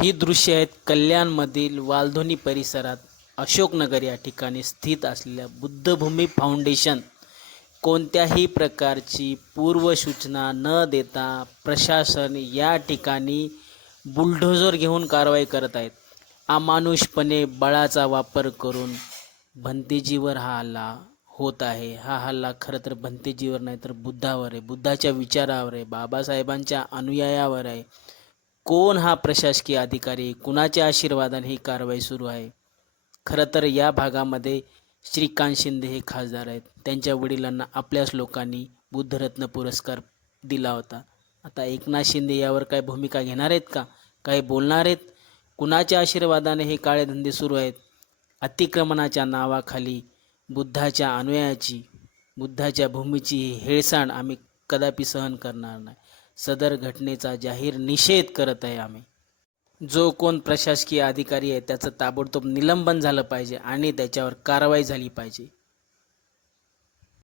ही दृश्य आहेत कल्याणमधील वालधोनी परिसरात अशोकनगर या ठिकाणी स्थित असलेल्या बुद्धभूमी फाउंडेशन कोणत्याही प्रकारची पूर्वसूचना न देता प्रशासन या ठिकाणी बुलडोझर घेऊन कारवाई करत आहेत. अमानुषपणे बळाचा वापर करून भंतेजीवर हा हल्ला होत आहे. हा हल्ला खरं तर भंतेजीवर नाही तर बुद्धावर आहे, बुद्धाच्या विचारावर आहे, बाबासाहेबांच्या अनुयायावर आहे. कोण हा प्रशासकीय अधिकारी, कुणाच्या आशीर्वादाने ही कारवाई सुरू आहे? खरं तर या भागामध्ये श्रीकांत शिंदे हे खासदार आहेत. त्यांच्या वडिलांना आपल्याच लोकांनी बुद्धरत्न पुरस्कार दिला होता. आता एकनाथ शिंदे यावर काय भूमिका घेणार आहेत का? काही बोलणार आहेत? कुणाच्या आशीर्वादाने हे काळे धंदे सुरू आहेत? अतिक्रमणाच्या नावाखाली बुद्धाच्या अनुयायाची, बुद्धाच्या भूमीची हेळसांड आम्ही कदापि सहन करणार नाही. सदर घटनेचा जाहीर निषेध करत आहे आम्ही. जो कोण प्रशासकीय अधिकारी आहे त्याचं ताबडतोब निलंबन झालं पाहिजे आणि त्याच्यावर कारवाई झाली पाहिजे.